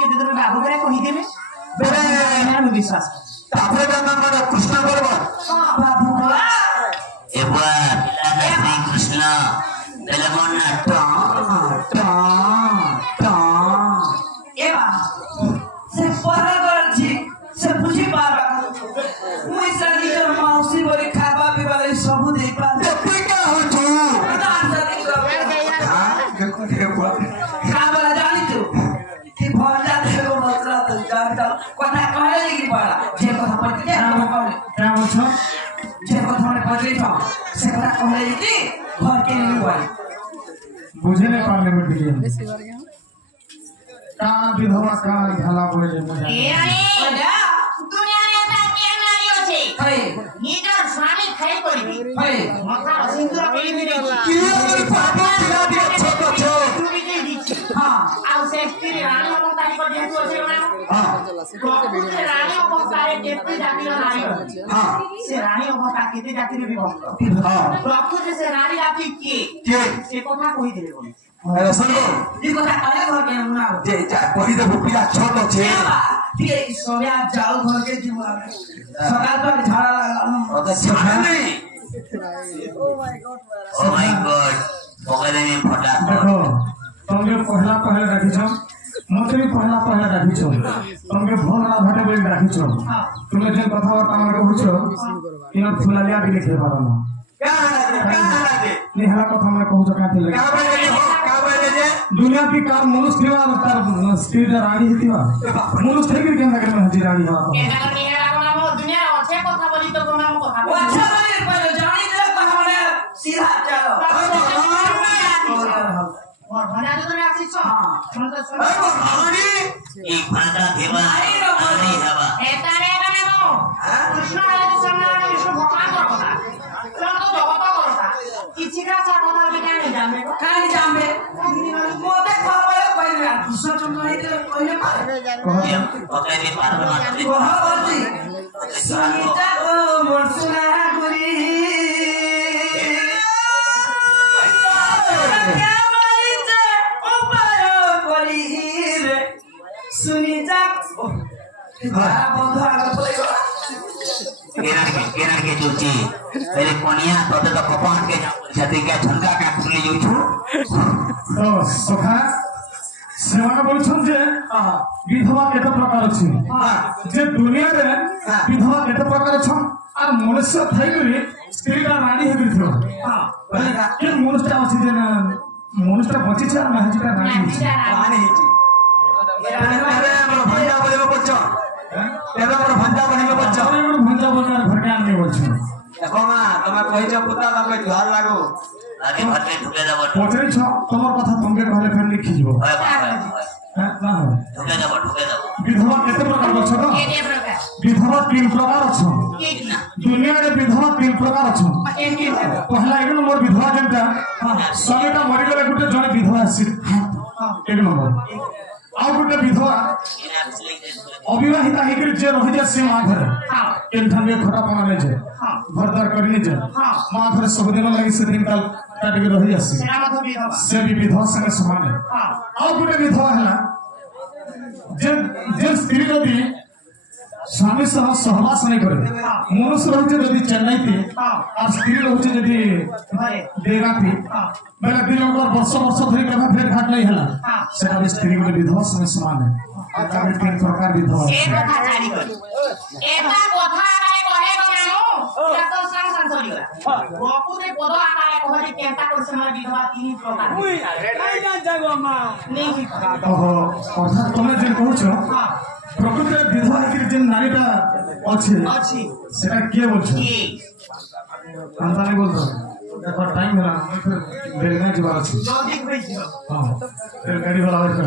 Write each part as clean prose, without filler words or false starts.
ଟିକେ ଯଦି ବାବୁରେ କହିଦେବେ ବେଲେ ବିଶ୍ୱାସ ତାପରେ ଆମର କୃଷ୍ଣ ପର୍ବ ବାବୁ ଏବା ଶ୍ରୀ କୃଷ୍ଣ ବେଲମନା एवा से परा करछि से बुझी पाबा मुई सानी कर मौसी बोली खाबा पीबा ले सब दे पा देखै का हो तू प्रधान सानी कर खाबा जानी तू कि भजा देबो मतरा तो जानता कथा कहले कि पड़ा जे कथा पड़ते राम कहले राम छ जे कथा मने पड़ले छ से कथा कहले कि घर के नहीं हुआ बुझे नहीं पाले बेटी का विधवा का झाला बोले मुझे ए अरे दुनिया रे ताके नारी अछि है निजर स्वामी खाइ करबी है माथा सिंदूर बोली मेरे की अगर पापा दिया दिया छोट छोट तू भी दे दिछि हां आउ से स्त्री रानी अवतारी को देतु अछि ना हां से रानी अवतारे केते जाति नारी हां से रानी अवतार केते जाति रे विभक्त हां प्रभु से रानी जाति के से कथा कहि देले बोली अरे सुनो ई कथा कहले घर के ना जे जा कहि दे पिया छोट छे ठीक है सोया जाओ घर के जीवा सकाल तक झाड़ा लगा ओके छाने ओ माय गॉड बगले में फटा देखो तुमके पहला पहला राखी छ मते भी पहला राखी छ तुमके भोला भटे बोल राखी छ तुमे जे कथा वार्ता मार कहू छ इन फुलालिया भी लिखे पारम का दे निहला कथा मार कहू छ का थे का बोले जे दुनिया की कार मनुष्य और तार स्त्री रानी हितिवा मनुष्य के केंद्र के हजी रानी हा के जाकर निहेरा नाम दुनिया अच्छे कथा बोली तो नाम कथा वो अच्छा बने पर जानी दे कहा बने सीधा चलो और भना जो तुम आसी छ सुन तो सुन कहानी एक फटा देवा नारी हवा एता रे कने नो कृष्ण आले तो सामने कृष्ण भगवान को कथा सुन तो जगत करता किछि का सा कथा के नहीं जाने खाली जामे मोते खबर कहले दूसरा चंद्र नहीं दे कहले पारे बगले में पार्वती कहा बोलती सुनीता ओ मोरसुना गुरी क्या मालिते उपाय करी रे सुनीता बंधु आगे पड़ेगा केरल के जोची पहले कोनिया तो कपाट के छाती का झंडा का खुली जो छु तो सखा सेवा बोलछन जे विधवा केते प्रकार अछि जे दुनिया रे विधवा केते प्रकार छ आ मनुष्य थाई करी स्त्री का रानी हे बिथो के मनुष्य अछि जे मनुष्य बचि छ ना हजी का रानी कहानी हिची अरे हमर भंडा बोले बच्च एबे हमर भंडा बने बच्च अरे भंजा बजार घर के आने बोल छ देखो ना तमे कहि छ पुता तमे घर लागो आगे भटे ढुके जाबो पचरे छ तोमर कथा तुमके कहले फेर लिखि जबो होय ना हो ढुके जाबो विधवा केते प्रकार छ तो के प्रकार विधवा तीन प्रकार छ कितना दुनिया रे विधवा तीन प्रकार छ एक पहला एक नंबर विधवा जेंटा समेटा मरि गले गुटे जने विधवा आसी एक नंबर आ गुटे विधवा अविवाहिता हेकर जे रहि जा से मां घर केन ढंगे खटा बनाले जे घरदार करनी जे मां घर सब दिन लागि से दिन काल काट के रहि जासी से भी विधवा संगे समान है आ गुटे विधवा हला जे स्त्री यदि स्वामी सह सहवास नहीं करे मनुष्य रहुचे यदि चेन्नई थी और स्त्री रहुचे यदि देगा थी मेरा दिन वर्ष धरी कथा फेर घाट नहीं हला सेटा भी स्त्री को विधवा संगे समान है आता भी तीन प्रकार विधवा ए कथा जारी कर एता कथा आकारे कहे गनानो या तो संग संग चलिगला बापू रे पद आकारे कहे केंता कर समय विधवा तीन प्रकार नहीं ना जागो मां नहीं ओहो अर्थात तुमने जे कहछो प्रकृति विधवा के जे नारीटा अछि सेटा के बोलछो की अंता नहीं बोल दो देखो टाइम होला बेलना जवार अछि जल्दी होई छ हां गाड़ी वाला कर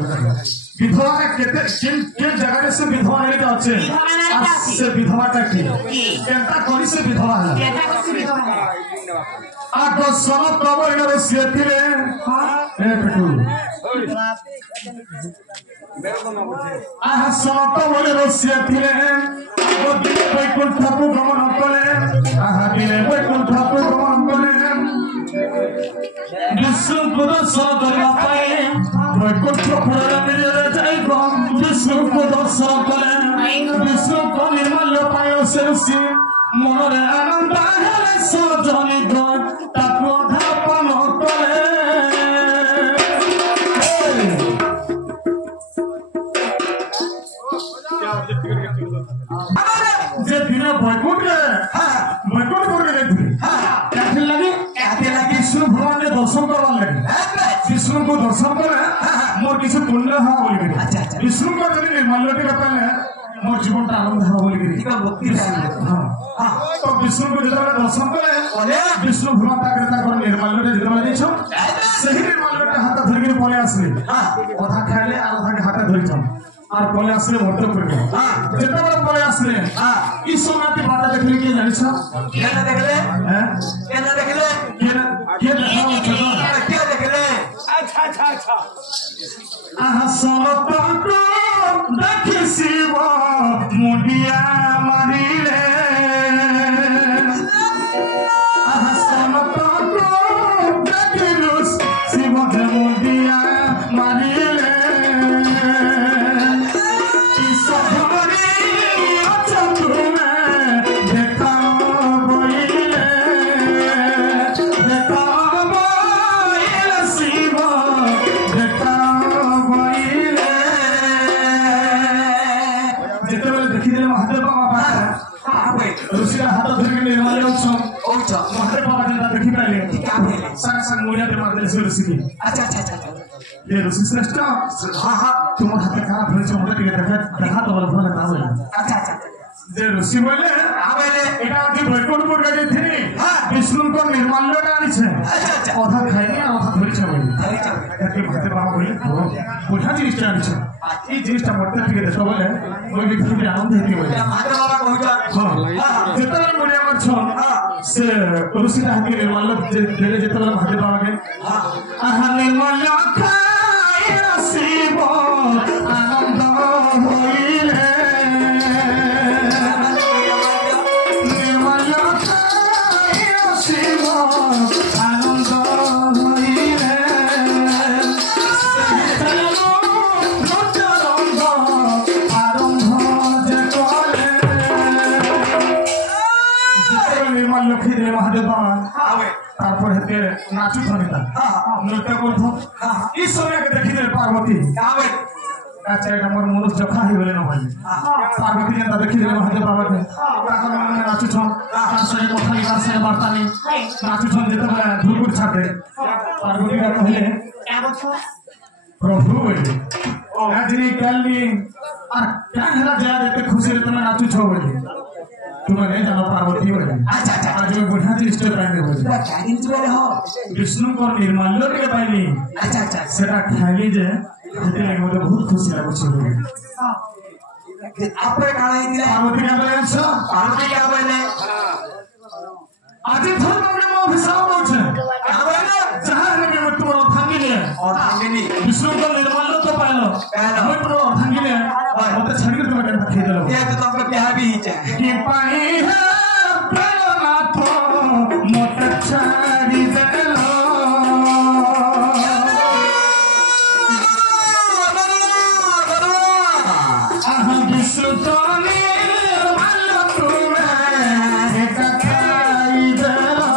विधवा के केते के जगह से विधवा नहीं का अछि से विधवा का की केंता करी से विधवा है केंता कर विधवा है आ तो सब कब इधर से थिले ए पेटू आहा सब बोले रसिया थिले ओ दिले बैकुंठ ठाकुर गमन कले आहा दिले बैकुंठ ठाकुर गमन कले विष्णु गुरु सदर पाए बैकुंठ ठाकुर मिले जाई गम विष्णु को दर्शन करे विष्णु को निर्मल्य पाय से मनरे आनंद हेले सजनी गण ताकु धापन करे जे दिन बैकुंठ करके देखी क्या लगी विष्णु भगवान ने दर्शन करवा लगी विष्णु को दर्शन करे मोर किसी पुण्य हाँ बोल विष्णु को यदि निर्मल्य पहले मोर जीवन आनंद हाँ बोल तो विष्णु को जो दर्शन करे विष्णु भगवान निर्मल्य जो से निर्मल्य हाथ धरिक पलि आसले अधा खाइले अधा हाथ धरी और पलि आसले भर्त कर जिते पलि आसले ई समय बात देखले किए जान देखले अच्छा देखी शिव मुडिया मारिले शिव मुडिया मारिले ये ऋषि श्रेष्ठ तुम हाथ खराब देखा तो ऋषि बोले वैकुंठपुर गई थी विष्णु को निर्मल्य अधा खाई अधा धरी भाते बाबा बोले बढ़िया जिनिस जिनिस मत देख बोले मुझे आनंद जिते मुझे से ऋषि निर्मल्य जिते भाते बाबा के निर्मल्य शिव आनंद होइले निर्मल्य शिव आनंद होइले आरंभ जे कले निर्मल्य खिले महादेव तारपर हेते नाचु थनिता नृत्य करथो ई समय के देखि पार्वती अच्छा एक मोर मनुष्य जखा ही बोले न भाई पार्वती ने देखि महादेव बाबा के ताकर मन नाचु छ तार से कथा इबार से वार्ता नहीं नाचु छ जेते धुरगुर छाटे पार्वती का कहले क्या बोलछो प्रभु बोले आजनी कालनी और क्या हला जा देते खुशी रे तुम नाचु छ बोले तुम नहीं जानो पार्वती बोले अच्छा आज में बुढ़ा जी स्टेप आएंगे बोले क्या दिन चले हो विष्णु को निर्मल्य के पाइली अच्छा सेटा खाइली जे हेते मोते बहुत खुशी लागो छ बोले आपरे काना ही दिला पार्वती का बोले छ पार्वती क्या बोले आज धर्म में मो हिसाब होछ जहां में तुम थांगिले और थांगिनी विष्णु को निर्मल्य तो पाइलो मैं तुम थांगिले मते छड़ी तुम के खेद लो ये तो तुमको प्यार भी ही चाहिए कि पाई है प्रेमनाथ मते छड़ी देलो आहा विष्णु तो निर्मल्य तुम्हें एक खाई देलो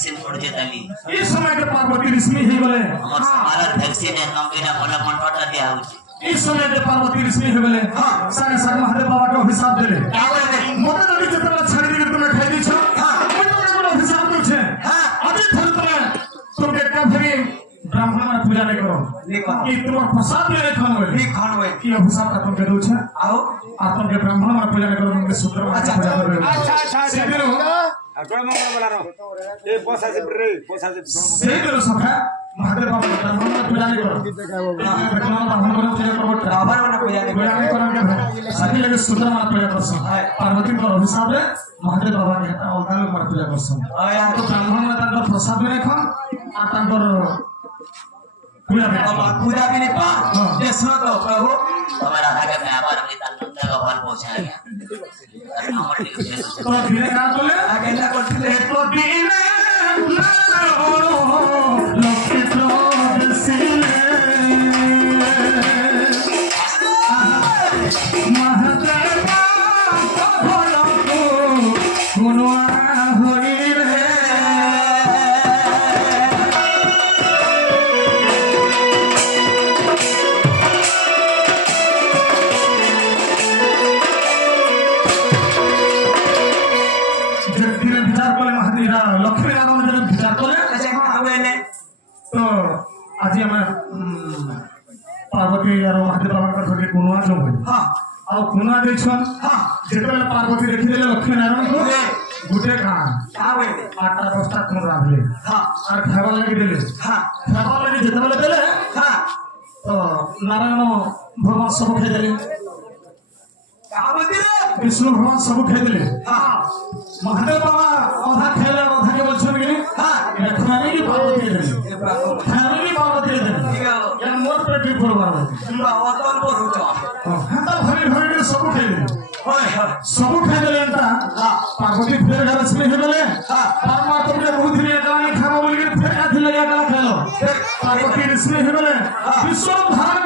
इस समय के पार्वती ऋषि ही बोले हमारा वैक्सीन है नंबीना बोला कंट्रोल दिया हुआ इस समय के पार्वती ऋषि ही बोले सारे सारे महादेव बाबा का हिसाब देले मोटे नदी जितना छड़ी के तुम्हें खाई दी छ मैं तुम्हें बड़ा हिसाब दो छे अभी थल तुम के का भरी ब्राह्मण में पूजा नहीं करो कि तुम प्रसाद ले खानवे कि हिसाब का तुम के दो छे आओ आ तुम के ब्राह्मण में पूजा नहीं करो तुम के शुक्र में पूजा करो अच्छा से दिन मंगल वाला रो ए पोसा से सखा महादेव बाबा ब्राह्मण पूजा नहीं करो ब्राह्मण को पूजा करो रावण मन पूजा नहीं पूजा नहीं करो के सभी लगे सुंदर मान पूजा करसो पार्वती को हिसाब रे महादेव बाबा के अलगा लोग मान पूजा करसो तो ब्राह्मण में तांकर प्रसाद नहीं खा आ तांकर पूजा भी नहीं पा जैसे तो प्रभु तुम्हारा आगे मैं आवाज अपनी तंत्र का बाल पहुंचा गया तो धीरे का बोले आगे ना करते तो दीने लक्ष्मी तो दिसिले महादेव भोला को गुणवा होई रे विचार करे महादेव लक्ष्मी नारायण जब विचार करे अच्छा हाँ हुए ने तो आज हमें पार्वती और महादेव बाबा का थोड़ी कुनुआ जो हुई हाँ और कुनुआ देखछन हाँ जेतबेले पार्वती देखि देले लक्ष्मी नारायण को गुटे कान कहाँ हुए ने 8टा 10टा कुन राखले हाँ और खावा लगी देले हाँ खावा लगी जेतबेले देले हाँ तो नारायण भगवान सब खाई देले कहाँ बोलती रे विष्णु भगवान सब खाई देले हाँ महादेव बाबा आधा खाइले आधा के बोलछन कि हाँ ये खाने की पार्वती देले ये प्रभु खाने की पार्वती देले या मोर पेट की पार्वती तुमरा अतल पर हो जाओ हेता भरी भरी सब खाइले होय होय सब खाइले एंता पार्वती फेर घर से हेले परमात्मा के बहुत दिन गाने खावा बोल के फेर आथि लगा का खाइलो पार्वती ऋषि हेले विश्व धारण